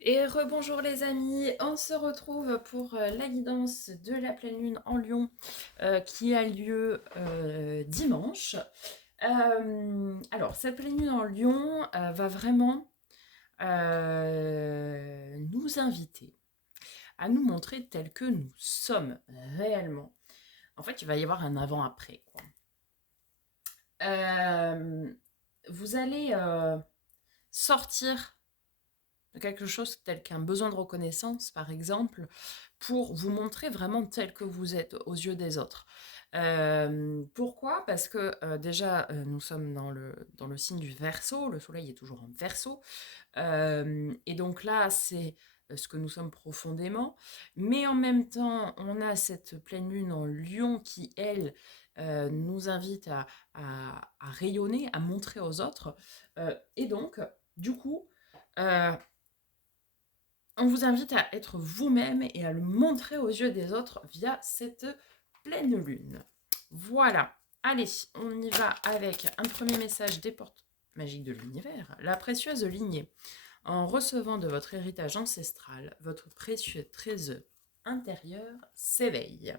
Et rebonjour les amis, on se retrouve pour la guidance de la pleine lune en Lion qui a lieu dimanche. Alors cette pleine lune en Lion va vraiment nous inviter à nous montrer tels que nous sommes réellement. En fait, il va y avoir un avant-après, quoi. Vous allez sortir de quelque chose tel qu'un besoin de reconnaissance, par exemple, pour vous montrer vraiment tel que vous êtes aux yeux des autres. Pourquoi? Parce que déjà, nous sommes dans le signe du Verseau, le soleil est toujours en Verseau, et donc là, c'est ce que nous sommes profondément, mais en même temps, on a cette pleine lune en Lion qui, elle, nous invite à rayonner, à montrer aux autres, et donc, du coup, euh, on vous invite à être vous-même et à le montrer aux yeux des autres via cette pleine lune. Voilà. Allez, on y va avec un premier message des portes magiques de l'univers. La précieuse lignée. En recevant de votre héritage ancestral, votre précieux trésor intérieur s'éveille.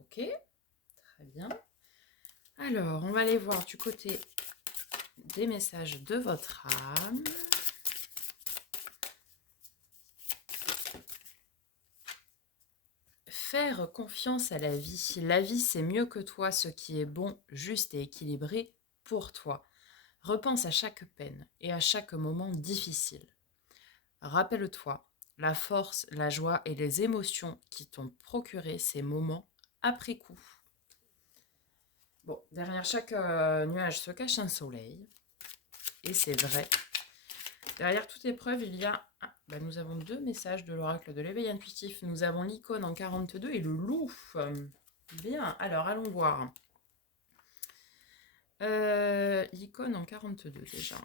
Ok, très bien. Alors, on va aller voir du côté des messages de votre âme. Faire confiance à la vie. La vie, c'est mieux que toi ce qui est bon, juste et équilibré pour toi. Repense à chaque peine et à chaque moment difficile. Rappelle-toi la force, la joie et les émotions qui t'ont procuré ces moments après coup. Bon, derrière chaque nuage se cache un soleil. Et c'est vrai. Derrière toute épreuve, il y a... nous avons deux messages de l'oracle de l'éveil intuitif. Nous avons l'icône en 42 et le loup. Bien, alors allons voir. L'icône en 42 déjà.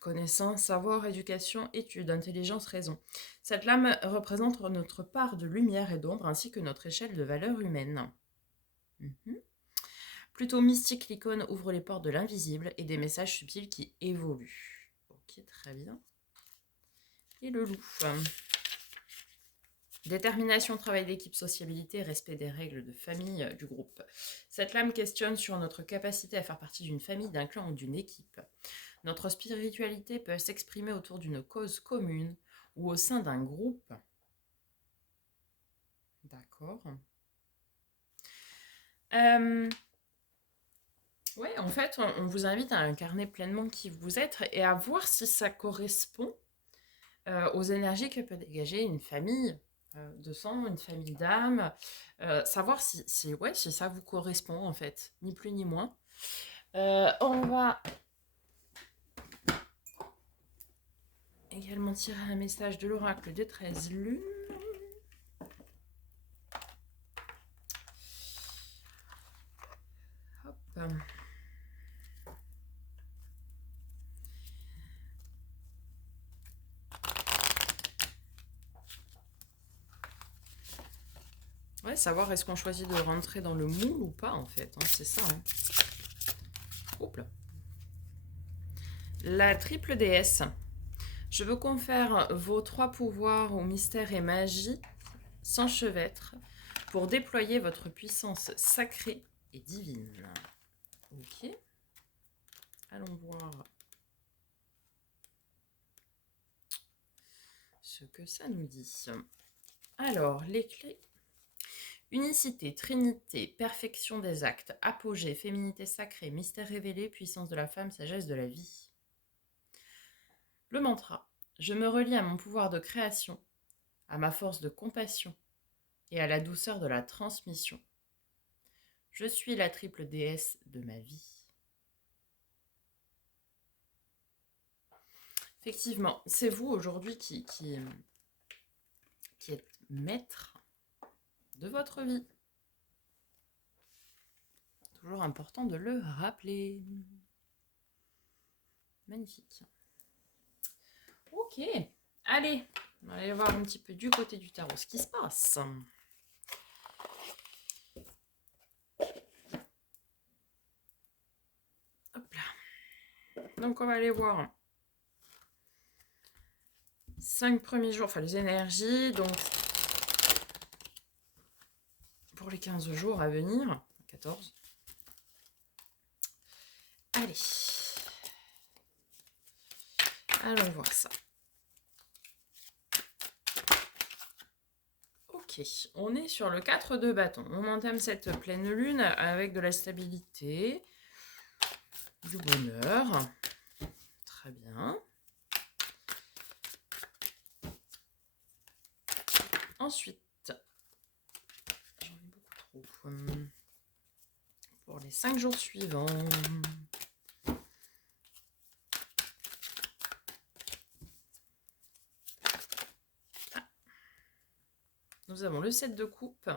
Connaissance, savoir, éducation, étude, intelligence, raison. Cette lame représente notre part de lumière et d'ombre ainsi que notre échelle de valeur humaine. Plutôt mystique, l'icône ouvre les portes de l'invisible et des messages subtils qui évoluent. Ok, très bien. Et le loup. Détermination, travail d'équipe, sociabilité, respect des règles de famille du groupe. Cette lame questionne sur notre capacité à faire partie d'une famille, d'un clan ou d'une équipe. Notre spiritualité peut s'exprimer autour d'une cause commune ou au sein d'un groupe. D'accord. Oui, en fait, on vous invite à incarner pleinement qui vous êtes et à voir si ça correspond aux énergies que peut dégager une famille de sang, une famille d'âme. Savoir si ça vous correspond, en fait, ni plus ni moins. On va également tirer un message de l'oracle des 13 lunes. Hop. Ouais, savoir est-ce qu'on choisit de rentrer dans le moule ou pas, en fait. Hein, c'est ça. Hein. Oups là. La triple déesse. Je veux confère vos 3 pouvoirs au mystère et magie s'enchevêtrent pour déployer votre puissance sacrée et divine. Ok. Allons voir ce que ça nous dit. Alors, les clés. Unicité, trinité, perfection des actes, apogée, féminité sacrée, mystère révélé, puissance de la femme, sagesse de la vie. Le mantra. Je me relie à mon pouvoir de création, à ma force de compassion et à la douceur de la transmission. Je suis la triple déesse de ma vie. Effectivement, c'est vous aujourd'hui qui êtes maître de votre vie. Toujours important de le rappeler. Magnifique. Ok, allez, on va aller voir un petit peu du côté du tarot ce qui se passe. Hop là. Donc on va aller voir 5 premiers jours, enfin les énergies, donc pour les 15 jours à venir, 14. Allez, allons voir ça. Ok, on est sur le 4 de bâton. On entame cette pleine lune avec de la stabilité, du bonheur. Très bien. Ensuite, j'en ai beaucoup trop. Pour les 5 jours suivants. Nous avons le 7 de coupe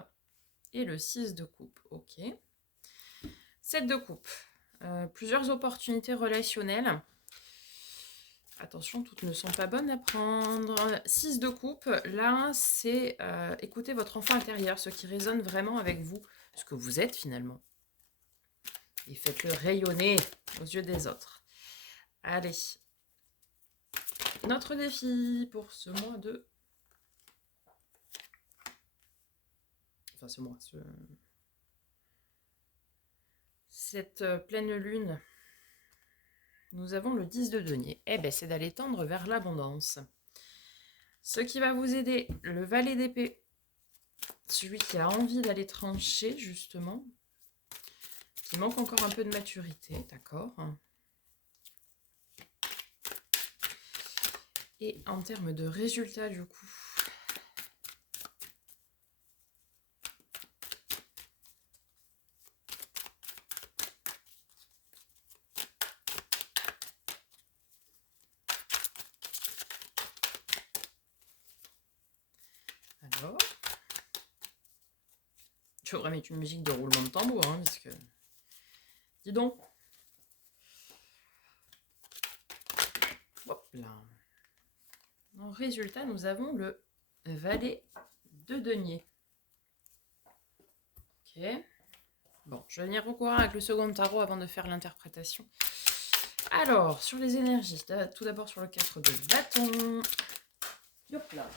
et le 6 de coupe. Ok. 7 de coupe. Plusieurs opportunités relationnelles. Attention, toutes ne sont pas bonnes à prendre. 6 de coupe, là, c'est écouter votre enfant intérieur, ce qui résonne vraiment avec vous, ce que vous êtes finalement. Et faites-le rayonner aux yeux des autres. Allez. Notre défi pour ce mois de... Enfin, ce mois, cette pleine lune... Nous avons le 10 de denier. Eh bien, c'est d'aller tendre vers l'abondance. Ce qui va vous aider, le valet d'épée. Celui qui a envie d'aller trancher, justement. Qui manque encore un peu de maturité, d'accord. Et en termes de résultats, du coup... Alors... Je devrais mettre une musique de roulement de tambour, hein, parce que... Dis donc. Hop là. En résultat, nous avons le valet de denier. Ok. Bon, je vais venir recourir avec le second tarot avant de faire l'interprétation. Alors, sur les énergies, tout d'abord sur le 4 de bâton. Hop là.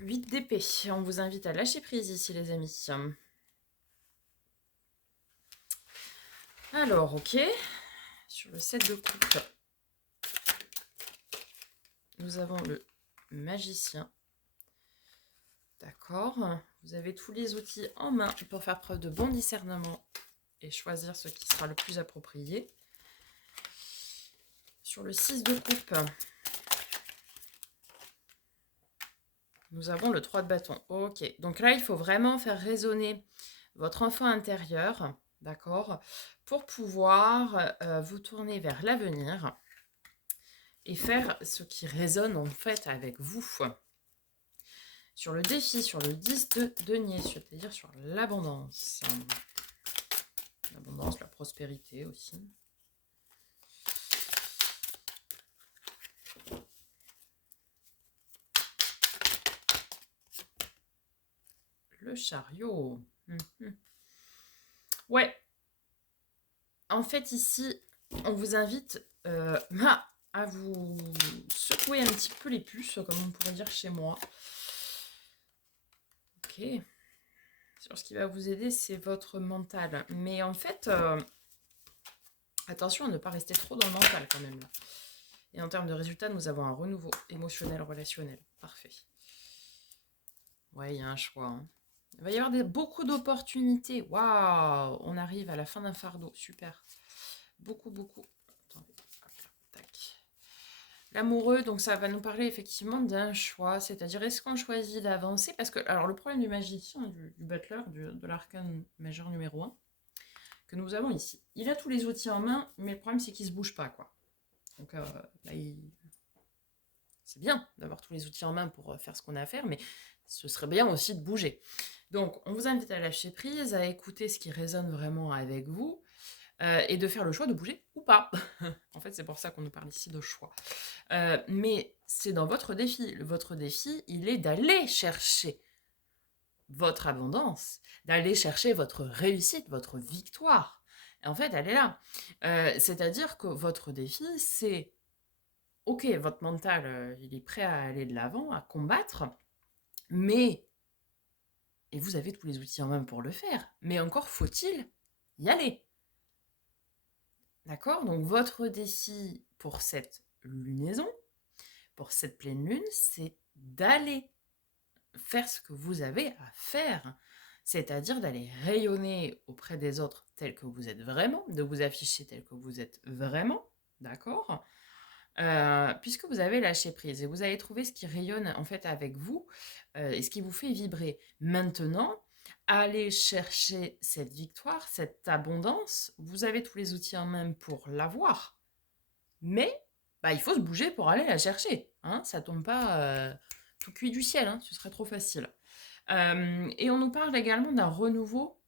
8 d'épée. On vous invite à lâcher prise ici, les amis. Alors, ok. Sur le 7 de coupe, nous avons le magicien. D'accord. Vous avez tous les outils en main pour faire preuve de bon discernement et choisir ce qui sera le plus approprié. Sur le 6 de coupe, nous avons le 3 de bâton. Ok. Donc là, il faut vraiment faire résonner votre enfant intérieur, d'accord, pour pouvoir vous tourner vers l'avenir et faire ce qui résonne en fait avec vous. Sur le défi, sur le 10 de denier, c'est-à-dire sur l'abondance. L'abondance, la prospérité aussi. Le chariot. Ouais. En fait, ici, on vous invite à vous secouer un petit peu les puces, comme on pourrait dire chez moi. Ok. Sur ce qui va vous aider, c'est votre mental. Mais en fait, attention à ne pas rester trop dans le mental quand même. Là. Et en termes de résultats, nous avons un renouveau émotionnel, relationnel. Parfait. Ouais, il y a un choix. Hein. Il va y avoir beaucoup d'opportunités. Waouh! On arrive à la fin d'un fardeau. Super. Beaucoup, beaucoup. Attendez. Tac. L'amoureux, donc ça va nous parler effectivement d'un choix. C'est-à-dire, est-ce qu'on choisit d'avancer? Parce que, alors, le problème du magicien, du butler, de l'arcane majeur numéro 1, que nous avons ici. Il a tous les outils en main, mais le problème, c'est qu'il ne se bouge pas, quoi. Donc là, c'est bien d'avoir tous les outils en main pour faire ce qu'on a à faire, mais ce serait bien aussi de bouger. Donc, on vous invite à lâcher prise, à écouter ce qui résonne vraiment avec vous, et de faire le choix de bouger ou pas. En fait, c'est pour ça qu'on nous parle ici de choix. Mais c'est dans votre défi. Votre défi, il est d'aller chercher votre abondance, d'aller chercher votre réussite, votre victoire. Et en fait, elle est là. C'est-à-dire que votre défi, c'est OK, votre mental, il est prêt à aller de l'avant, à combattre, mais et vous avez tous les outils en main pour le faire, mais encore faut-il y aller. D'accord? Donc votre défi pour cette lunaison, pour cette pleine lune, c'est d'aller faire ce que vous avez à faire. C'est-à-dire d'aller rayonner auprès des autres tel que vous êtes vraiment, de vous afficher tel que vous êtes vraiment, d'accord? Puisque vous avez lâché prise et vous avez trouvé ce qui rayonne en fait avec vous, et ce qui vous fait vibrer. Maintenant, allez chercher cette victoire, cette abondance. Vous avez tous les outils en main pour l'avoir, mais bah, il faut se bouger pour aller la chercher, hein. Ça tombe pas, tout cuit du ciel, hein, ce serait trop facile. Et on nous parle également d'un renouveau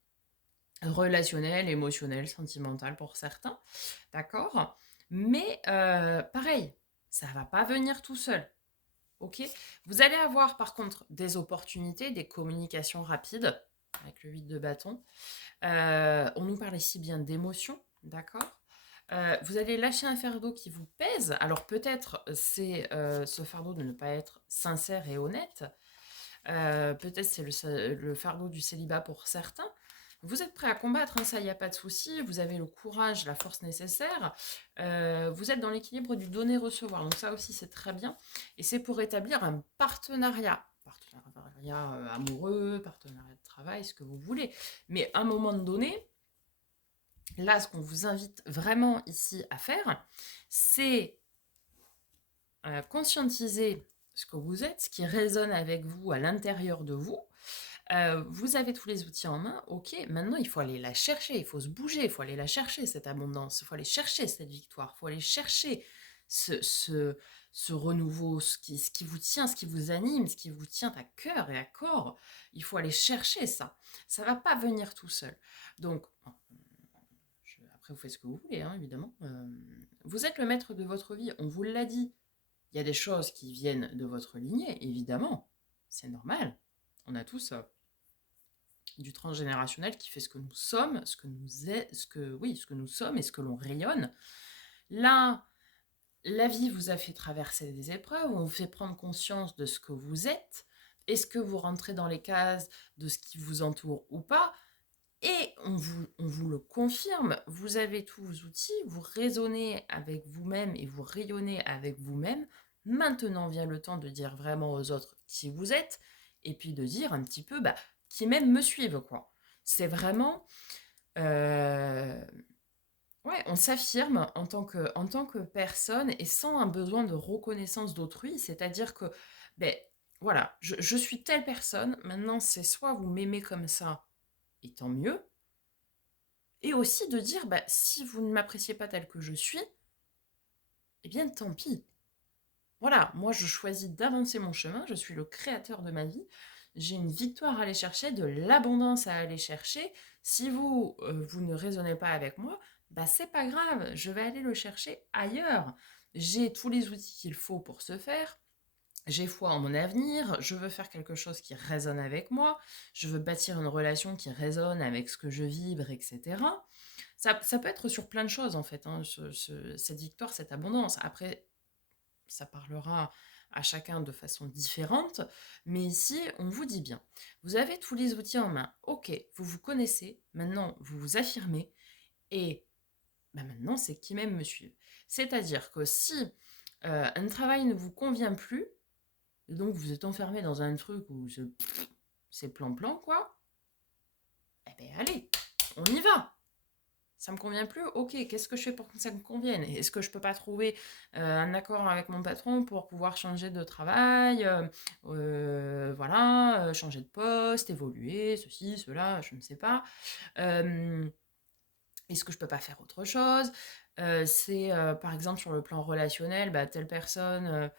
relationnel, émotionnel, sentimental pour certains, d'accord? Mais pareil, ça va pas venir tout seul, OK? Vous allez avoir par contre des opportunités, des communications rapides avec le 8 de bâton. On nous parle ici bien d'émotions, d'accord? Vous allez lâcher un fardeau qui vous pèse. Alors peut-être c'est, ce fardeau de ne pas être sincère et honnête. Peut-être c'est le fardeau du célibat pour certains. Vous êtes prêt à combattre, hein, ça, il y a pas de souci. Vous avez le courage, la force nécessaire. Vous êtes dans l'équilibre du donner-recevoir, donc ça aussi, c'est très bien et c'est pour établir un partenariat. Partenariat, amoureux, partenariat de travail, ce que vous voulez. Mais à un moment donné, là, ce qu'on vous invite vraiment ici à faire, c'est conscientiser ce que vous êtes, ce qui résonne avec vous à l'intérieur de vous. Vous avez tous les outils en main, ok, maintenant il faut aller la chercher, il faut se bouger, il faut aller la chercher, cette abondance, il faut aller chercher cette victoire, il faut aller chercher ce renouveau, ce qui vous tient, ce qui vous anime, ce qui vous tient à cœur et à corps. Il faut aller chercher ça. Ça ne va pas venir tout seul. Donc, bon, après, vous faites ce que vous voulez, hein, évidemment. Vous êtes le maître de votre vie, on vous l'a dit. Il y a des choses qui viennent de votre lignée, évidemment. C'est normal. On a tous du transgénérationnel qui fait ce que nous sommes, ce que nous sommes et ce que l'on rayonne. Là, la vie vous a fait traverser des épreuves, on vous fait prendre conscience de ce que vous êtes. Est-ce que vous rentrez dans les cases de ce qui vous entoure ou pas? Et on vous le confirme, vous avez tous vos outils, vous raisonnez avec vous-même et vous rayonnez avec vous-même. Maintenant vient le temps de dire vraiment aux autres qui vous êtes, et puis de dire un petit peu, bah, qui même me suivent, quoi. C'est vraiment, euh, ouais, on s'affirme en tant que personne et sans un besoin de reconnaissance d'autrui, c'est-à-dire que, ben, voilà, je suis telle personne, maintenant c'est soit vous m'aimez comme ça, et tant mieux, et aussi de dire, bah, si vous ne m'appréciez pas tel que je suis, eh bien tant pis. Voilà, moi je choisis d'avancer mon chemin, je suis le créateur de ma vie, j'ai une victoire à aller chercher, de l'abondance à aller chercher. Si vous ne raisonnez pas avec moi, bah c'est pas grave, je vais aller le chercher ailleurs. J'ai tous les outils qu'il faut pour ce faire. J'ai foi en mon avenir, je veux faire quelque chose qui résonne avec moi, je veux bâtir une relation qui résonne avec ce que je vibre, etc. Ça peut être sur plein de choses en fait, hein, cette victoire, cette abondance. Après, ça parlera à chacun de façon différente, mais ici, on vous dit bien, vous avez tous les outils en main. Ok, vous vous connaissez, maintenant vous vous affirmez, et bah, maintenant c'est qui même me suivent. C'est-à-dire que si un travail ne vous convient plus, et donc vous êtes enfermé dans un truc où c'est plan-plan, quoi, eh bien allez, on y va. Ça me convient plus, ok, qu'est-ce que je fais pour que ça me convienne? Est-ce que je peux pas trouver un accord avec mon patron pour pouvoir changer de travail, voilà, changer de poste, évoluer, ceci, cela, je ne sais pas. Est-ce que je peux pas faire autre chose? C'est par exemple sur le plan relationnel, bah, telle personne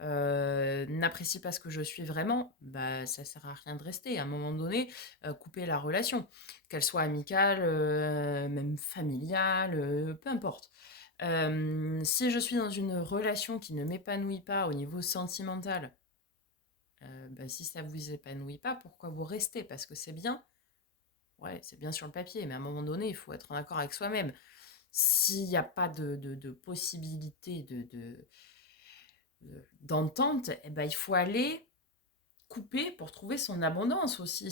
n'apprécie pas ce que je suis vraiment, bah, ça sert à rien de rester. À un moment donné, couper la relation, qu'elle soit amicale, même familiale, peu importe. Si je suis dans une relation qui ne m'épanouit pas au niveau sentimental, bah, si ça vous épanouit pas, pourquoi vous restez? Parce que c'est bien, ouais, c'est bien sur le papier, mais à un moment donné, il faut être en accord avec soi-même. S'il n'y a pas de possibilité d'entente, eh ben, il faut aller couper pour trouver son abondance aussi,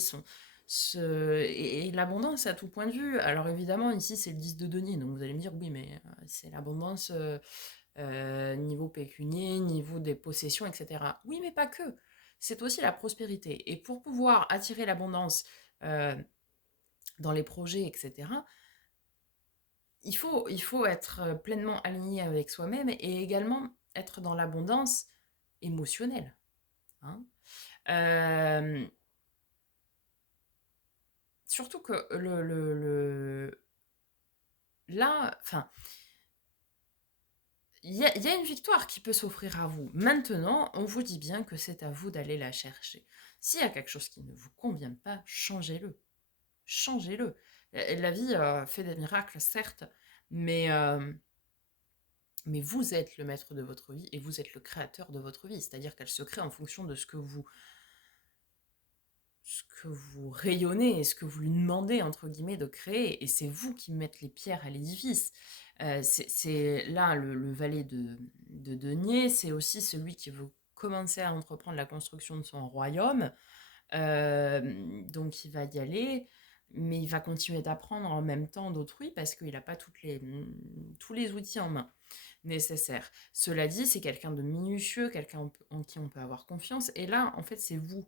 et l'abondance à tout point de vue. Alors évidemment, ici, c'est le 10 de denier, donc vous allez me dire, oui, mais c'est l'abondance niveau pécunier, niveau des possessions, etc. Oui, mais pas que. C'est aussi la prospérité. Et pour pouvoir attirer l'abondance euh, dans les projets, etc., il faut être pleinement aligné avec soi-même et également être dans l'abondance émotionnelle. Hein. Euh, Surtout que là, enfin, il y a une victoire qui peut s'offrir à vous. Maintenant, on vous dit bien que c'est à vous d'aller la chercher. S'il y a quelque chose qui ne vous convient pas, changez-le. Changez-le. La vie fait des miracles, certes, mais, euh, mais vous êtes le maître de votre vie et vous êtes le créateur de votre vie. C'est-à-dire qu'elle se crée en fonction de ce que vous rayonnez et ce que vous lui demandez, entre guillemets, de créer. Et c'est vous qui mettez les pierres à l'édifice. C'est là le valet de denier, c'est aussi celui qui veut commencer à entreprendre la construction de son royaume. Donc il va y aller, mais il va continuer d'apprendre en même temps d'autrui parce qu'il n'a pas tous les outils en main nécessaires. Cela dit, c'est quelqu'un de minutieux, quelqu'un en qui on peut avoir confiance. Et là, en fait, c'est vous.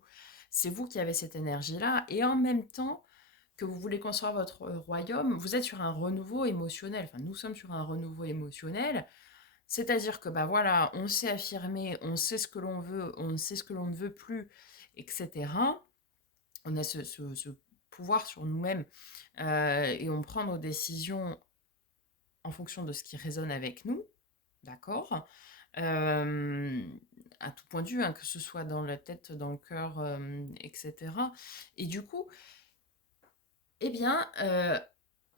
C'est vous qui avez cette énergie-là. Et en même temps que vous voulez construire votre royaume, vous êtes sur un renouveau émotionnel. Enfin, nous sommes sur un renouveau émotionnel. C'est-à-dire que, bah voilà, on s'est affirmé, on sait ce que l'on veut, on sait ce que l'on ne veut plus, etc. On a ce pouvoir sur nous-mêmes et on prend nos décisions en fonction de ce qui résonne avec nous, d'accord. Euh, à tout point de vue, hein, que ce soit dans la tête, dans le cœur, etc. Et du coup, eh bien,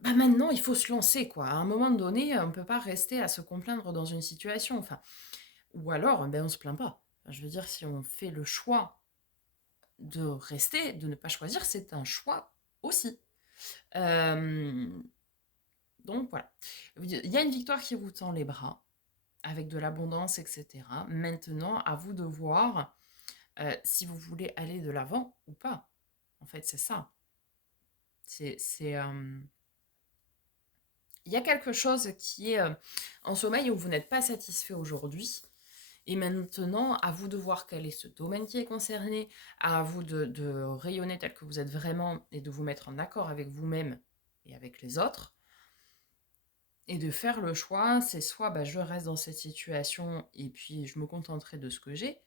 bah maintenant, il faut se lancer, quoi. À un moment donné, on ne peut pas rester à se complaindre dans une situation. Enfin, ou alors, ben, on se plaint pas. Enfin, je veux dire, si on fait le choix de rester, de ne pas choisir, c'est un choix aussi. Euh, donc voilà. Il y a une victoire qui vous tend les bras, avec de l'abondance, etc. Maintenant, à vous de voir si vous voulez aller de l'avant ou pas. En fait, c'est ça. Il y a quelque chose qui est en sommeil où vous n'êtes pas satisfait aujourd'hui. Et maintenant, à vous de voir quel est ce domaine qui est concerné, à vous de rayonner tel que vous êtes vraiment et de vous mettre en accord avec vous-même et avec les autres. Et de faire le choix, c'est soit bah, je reste dans cette situation et puis je me contenterai de ce que j'ai.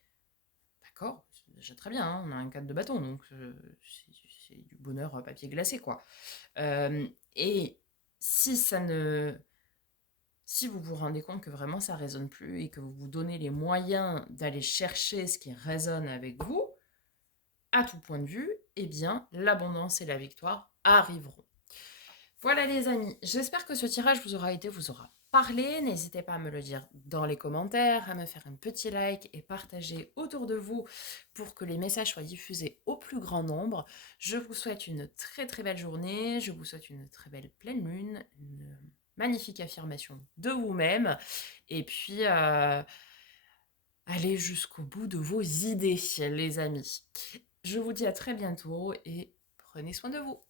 D'accord, c'est déjà très bien, hein, on a un cadre de bâton, donc c'est du bonheur papier glacé, quoi. Et si ça ne... Si vous vous rendez compte que vraiment ça résonne plus et que vous vous donnez les moyens d'aller chercher ce qui résonne avec vous, à tout point de vue, eh bien, l'abondance et la victoire arriveront. Voilà les amis, j'espère que ce tirage vous aura parlé. N'hésitez pas à me le dire dans les commentaires, à me faire un petit like et partager autour de vous pour que les messages soient diffusés au plus grand nombre. Je vous souhaite une très très belle journée, je vous souhaite une très belle pleine lune, une magnifique affirmation de vous-même et puis allez jusqu'au bout de vos idées les amis. Je vous dis à très bientôt et prenez soin de vous.